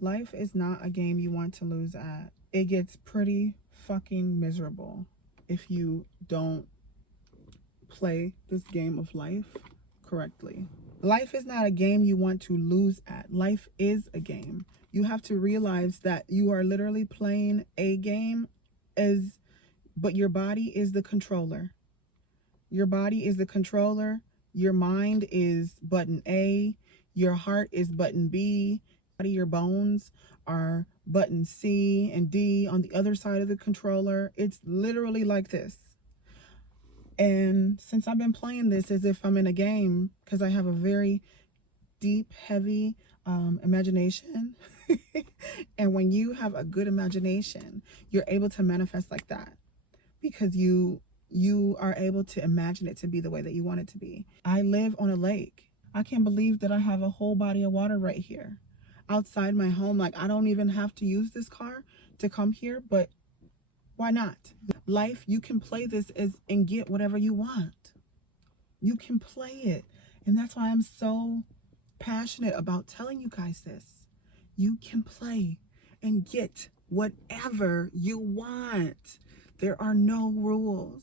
Life is not a game you want to lose at. It gets pretty fucking miserable if you don't play this game of life correctly. Life is not a game you want to lose at. Life is a game. You have to realize that you are literally playing a game but your body is the controller. Your body is the controller. Your mind is button A. Your heart is button B. Your bones are button C and D on the other side of the controller. It's literally like this. And since I've been playing this as if I'm in a game, because I have a very deep, heavy imagination. And when you have a good imagination, you're able to manifest like that because you are able to imagine it to be the way that you want it to be. I live on a lake. I can't believe that I have a whole body of water right here outside my home. Like, I don't even have to use this car to come here, but why not? Life, you can play this and get whatever you want. You can play it. And that's why I'm so passionate about telling you guys this. You can play and get whatever you want. There are no rules.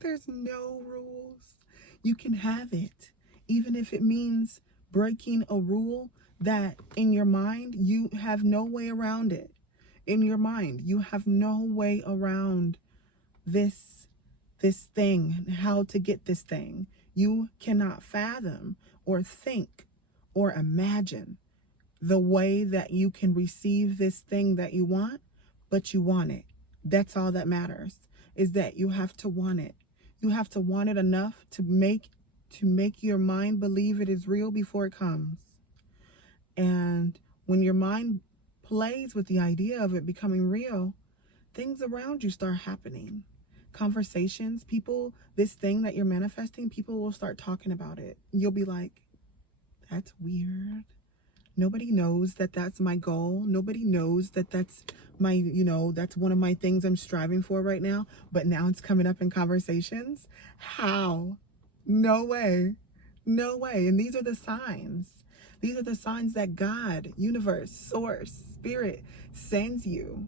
There's no rules. You can have it, even if it means breaking a rule that in your mind, you have no way around it. In your mind, you have no way around this thing, how to get this thing. You cannot fathom or think or imagine the way that you can receive this thing that you want, but you want it. That's all that matters, is that you have to want it. You have to want it enough to make your mind believe it is real before it comes. And when your mind plays with the idea of it becoming real, things around you start happening. Conversations, people, this thing that you're manifesting, people will start talking about it. You'll be like, that's weird. Nobody knows that that's my goal. Nobody knows that that's my, that's one of my things I'm striving for right now. But now it's coming up in conversations. How? No way. No way. And these are the signs. These are the signs that God, universe, source, spirit sends you.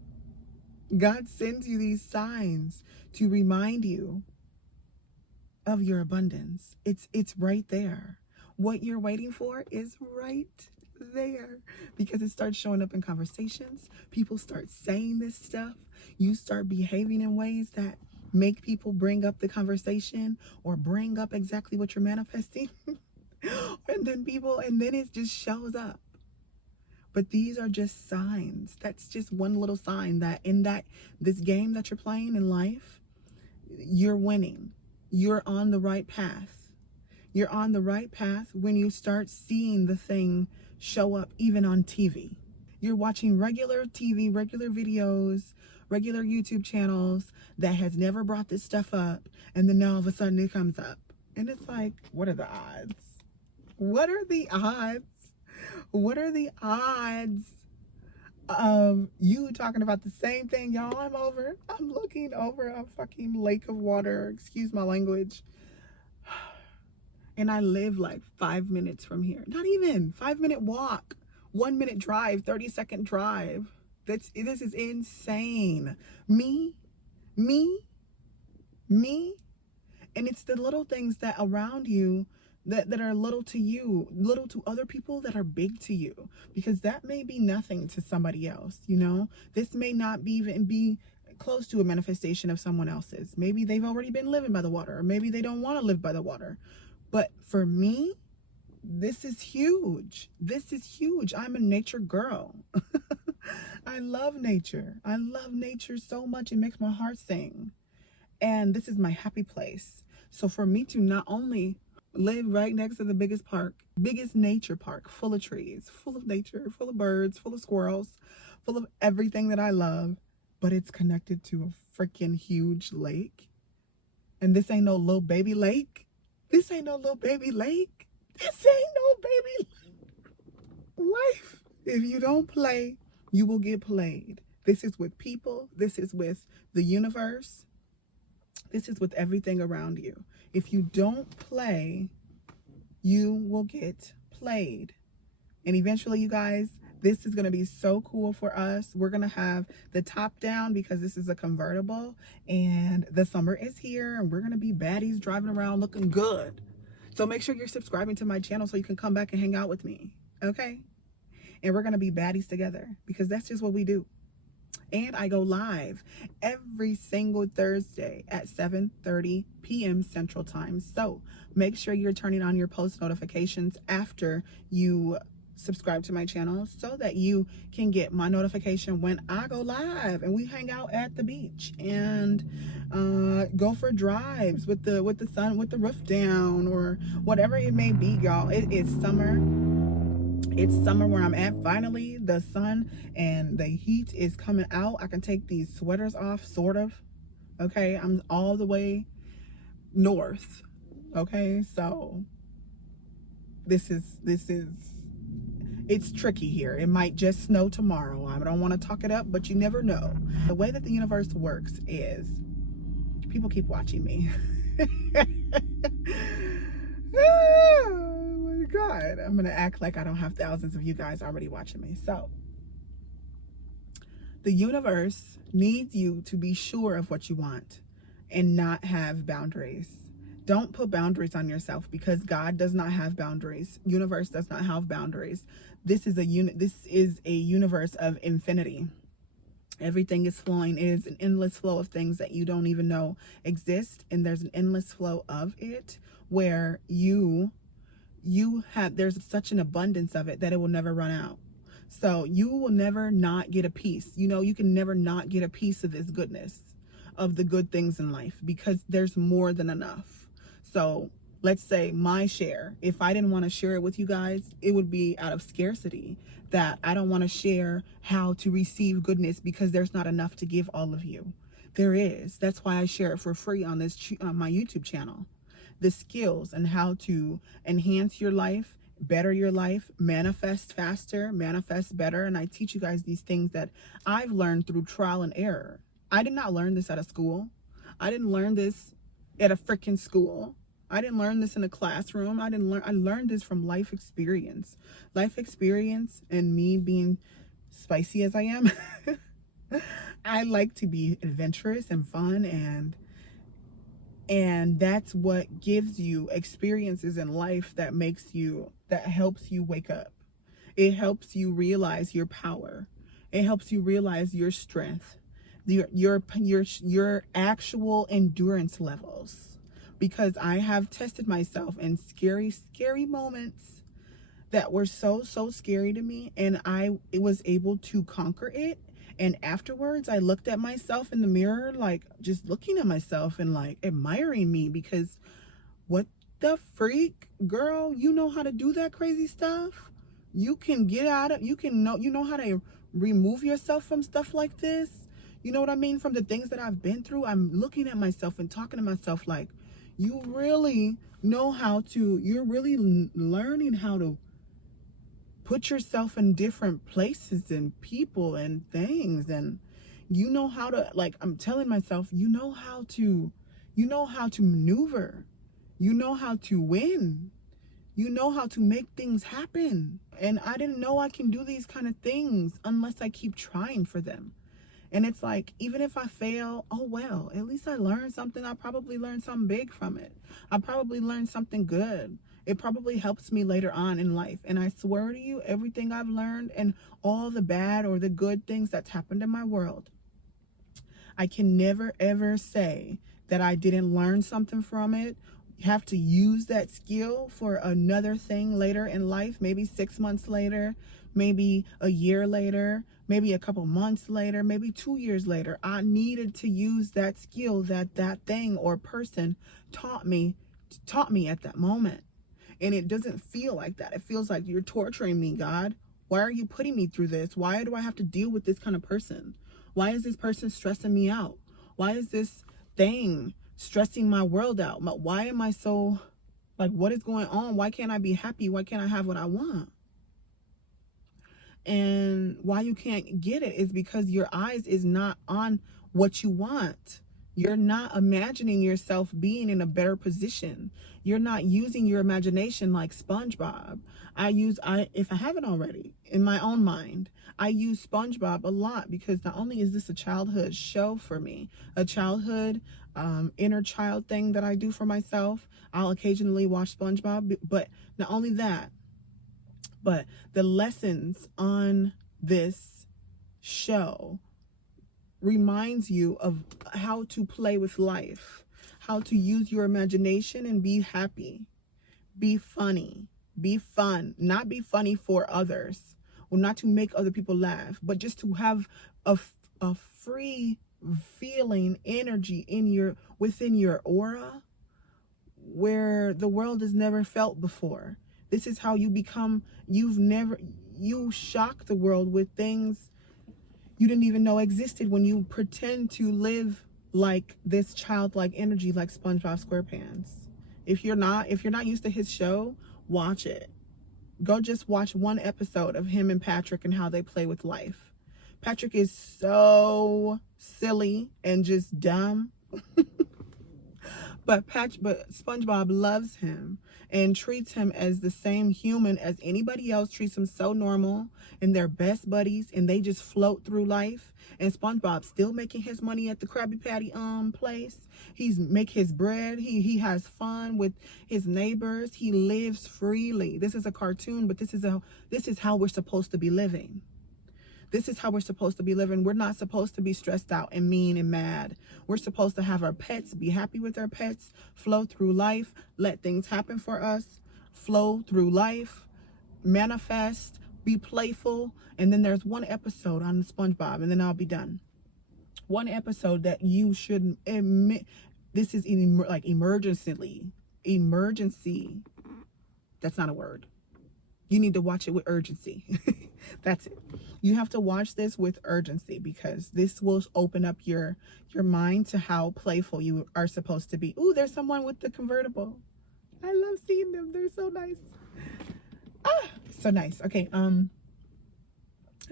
God sends you these signs to remind you of your abundance. It's right there. What you're waiting for is right there, because it starts showing up in conversations. People start saying this stuff. You start behaving in ways that make people bring up the conversation or bring up exactly what you're manifesting. and then it just shows up. But these are just signs. That's just one little sign that this game that you're playing in life, you're winning. You're on the right path. You're on the right path when you start seeing the thing show up even on TV. You're watching regular TV, regular videos, regular YouTube channels that has never brought this stuff up. And then now all of a sudden it comes up. And it's like, what are the odds? What are the odds? What are the odds of you talking about the same thing? Y'all, I'm looking over a fucking lake of water, excuse my language. And I live like 5 minutes from here. Not even 5-minute walk, 1 minute drive, 30-second drive. This is insane. Me. And it's the little things that around you that are little to you, little to other people that are big to you, because that may be nothing to somebody else. This may not even be close to a manifestation of someone else's. Maybe they've already been living by the water, or maybe they don't want to live by the water. But for me, this is huge. This is huge. I'm a nature girl. I love nature. I love nature so much. It makes my heart sing. And this is my happy place. So for me to not only live right next to the biggest nature park, full of trees, full of nature, full of birds, full of squirrels, full of everything that I love, but it's connected to a freaking huge lake. And this ain't no little baby lake. This ain't no little baby lake. This ain't no baby life. If you don't play, you will get played. This is with people. This is with the universe. This is with everything around you. If you don't play, you will get played. And eventually, you guys, This is going to be so cool for us. We're going to have the top down because this is a convertible, and the summer is here, and we're going to be baddies driving around looking good. So make sure you're subscribing to my channel so you can come back and hang out with me. Okay? And we're going to be baddies together because that's just what we do. And I go live every single Thursday at 7:30 p.m. Central Time. So make sure you're turning on your post notifications after you subscribe to my channel so that you can get my notification when I go live and we hang out at the beach and go for drives with the sun, with the roof down, or whatever it may be, y'all. It is summer. It's summer where I'm at. Finally, the sun and the heat is coming out. I can take these sweaters off, sort of. Okay, I'm all the way north. Okay, so this is it's tricky here. It might just snow tomorrow. I don't want to talk it up, but you never know. The way that the universe works is people keep watching me. God, I'm gonna act like I don't have thousands of you guys already watching me. So the universe needs you to be sure of what you want and not have boundaries. Don't put boundaries on yourself because God does not have boundaries. Universe does not have boundaries. This is a universe of infinity. Everything is flowing. It is an endless flow of things that you don't even know exist, and there's an endless flow of it where there's such an abundance of it that it will never run out. So you will never not get a piece. You know, you can never not get a piece of this goodness, of the good things in life, because there's more than enough. So let's say my share, if I didn't want to share it with you guys, it would be out of scarcity, that I don't want to share how to receive goodness because there's not enough to give all of you. There is. That's why I share it for free on my YouTube channel. The skills and how to enhance your life, better your life, manifest faster, manifest better. And I teach you guys these things that I've learned through trial and error. I did not learn this at a school. I didn't learn this at a freaking school. I didn't learn this in a classroom. I learned this from life experience. Life experience, and me being spicy as I am, I like to be adventurous and fun, and that's what gives you experiences in life that helps you wake up. It helps you realize your power. It helps you realize your strength, your actual endurance levels. Because I have tested myself in scary moments that were so scary to me, and I was able to conquer it. And afterwards, I looked at myself in the mirror, like just looking at myself and like admiring me, because what the freak, girl, you know how to do that crazy stuff. You can get out of, you know how to remove yourself from stuff like this. You know what I mean? From the things that I've been through, I'm looking at myself and talking to myself like, you really know how to, you're really learning how to put yourself in different places and people and things, and you know how to, like, I'm telling myself, you know how to maneuver, you know how to win, you know how to make things happen. And I didn't know I can do these kind of things unless I keep trying for them. And it's like, even if I fail, oh well, at least I learned something. I probably learned something big from it. I probably learned something good. It probably helps me later on in life. And I swear to you, everything I've learned and all the bad or the good things that's happened in my world, I can never ever say that I didn't learn something from it. You have to use that skill for another thing later in life, maybe 6 months later, maybe a year later, maybe a couple months later, maybe 2 years later. I needed to use that skill that thing or person taught me at that moment. And it doesn't feel like that. It feels like you're torturing me, God. Why are you putting me through this? Why do I have to deal with this kind of person? Why is this person stressing me out? Why is this thing stressing my world out? Why am I so, like, what is going on? Why can't I be happy? Why can't I have what I want? And why you can't get it is because your eyes is not on what you want. You're not imagining yourself being in a better position. You're not using your imagination like SpongeBob. If I haven't already, in my own mind, I use SpongeBob a lot because not only is this a childhood show for me, a childhood inner child thing that I do for myself. I'll occasionally watch SpongeBob, but not only that, but the lessons on this show reminds you of how to play with life, how to use your imagination and be happy, be funny, be fun, not be funny for others or not to make other people laugh, but just to have a free feeling energy within your aura where the world has never felt before. This is how you become, you shock the world with things you didn't even know existed when you pretend to live like this childlike energy like SpongeBob SquarePants. If you're not used to his show, watch it. Go just watch one episode of him and Patrick and how they play with life. Patrick is so silly and just dumb. But SpongeBob loves him and treats him as the same human as anybody else, treats him so normal, and they're best buddies, and they just float through life. And SpongeBob's still making his money at the Krabby Patty place. He's make his bread. He has fun with his neighbors. He lives freely. This is a cartoon, but this is how we're supposed to be living. This is how we're supposed to be living. We're not supposed to be stressed out and mean and mad. We're supposed to have our pets, be happy with our pets, flow through life, let things happen for us, flow through life, manifest, be playful. And then there's one episode on SpongeBob, and then I'll be done. One episode that you should admit, this is like emergency. That's not a word. You need to watch it with urgency. That's it. You have to watch this with urgency because this will open up your mind to how playful you are supposed to be. Ooh, there's someone with the convertible. I love seeing them. They're so nice. Ah, so nice. Okay, and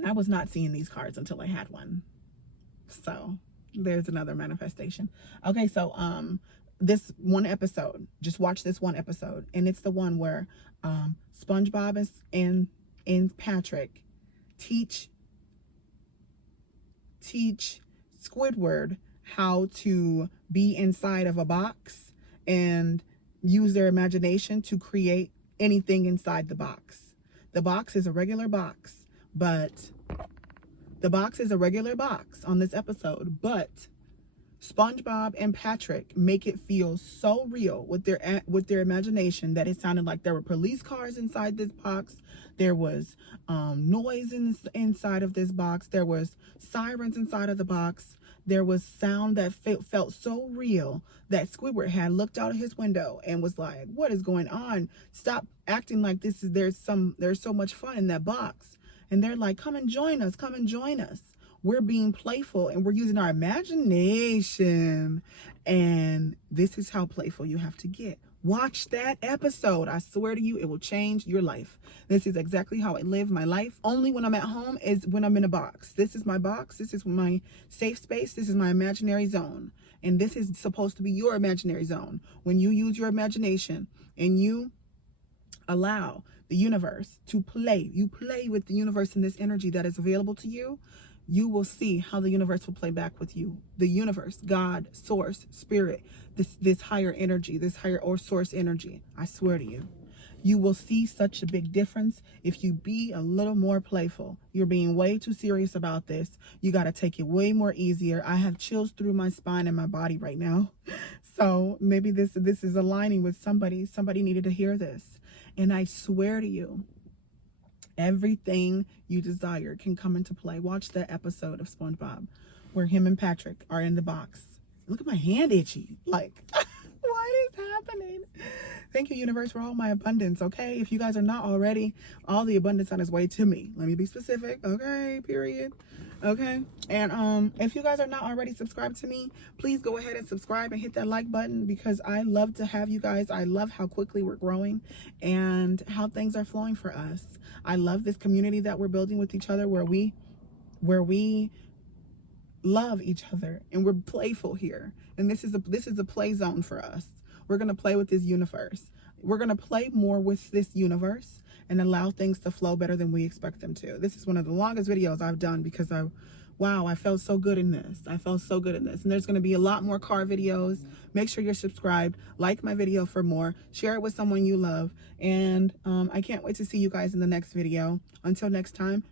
I was not seeing these cards until I had one. So there's another manifestation. Okay, so this one episode, just watch this one episode, and it's the one where SpongeBob and Patrick teach Squidward how to be inside of a box and use their imagination to create anything inside the box. The box is a regular box, but the box is a regular box on this episode, but SpongeBob and Patrick make it feel so real with their imagination that it sounded like there were police cars inside this box. There was noise inside of this box. There was sirens inside of the box. There was sound that felt so real that Squidward had looked out of his window and was like, "What is going on? Stop acting like there's so much fun in that box." And they're like, "Come and join us. Come and join us." We're being playful and we're using our imagination. And this is how playful you have to get. Watch that episode. I swear to you, it will change your life. This is exactly how I live my life. Only when I'm at home is when I'm in a box. This is my box. This is my safe space. This is my imaginary zone. And this is supposed to be your imaginary zone. When you use your imagination and you allow the universe to play, you play with the universe and this energy that is available to you, you will see how the universe will play back with you. The universe, God, source, spirit, this higher energy, this higher or source energy. I swear to you, you will see such a big difference if you be a little more playful. You're being way too serious about this. You got to take it way more easier. I have chills through my spine and my body right now. So maybe this is aligning with somebody. Somebody needed to hear this. And I swear to you, everything you desire can come into play. Watch that episode of SpongeBob where him and Patrick are in the box. Look at my hand itchy. Like, what is happening? Thank you, universe, for all my abundance, okay? If you guys are not already, all the abundance on its way to me. Let me be specific, okay? Period. Okay? And if you guys are not already subscribed to me, please go ahead and subscribe and hit that like button because I love to have you guys. I love how quickly we're growing and how things are flowing for us. I love this community that we're building with each other where we love each other, and we're playful here. And this is a play zone for us. We're going to play with this universe. We're going to play more with this universe and allow things to flow better than we expect them to. This is one of the longest videos I've done because I felt so good in this. I felt so good in this. And there's going to be a lot more car videos. Make sure you're subscribed. Like my video for more. Share it with someone you love. And I can't wait to see you guys in the next video. Until next time.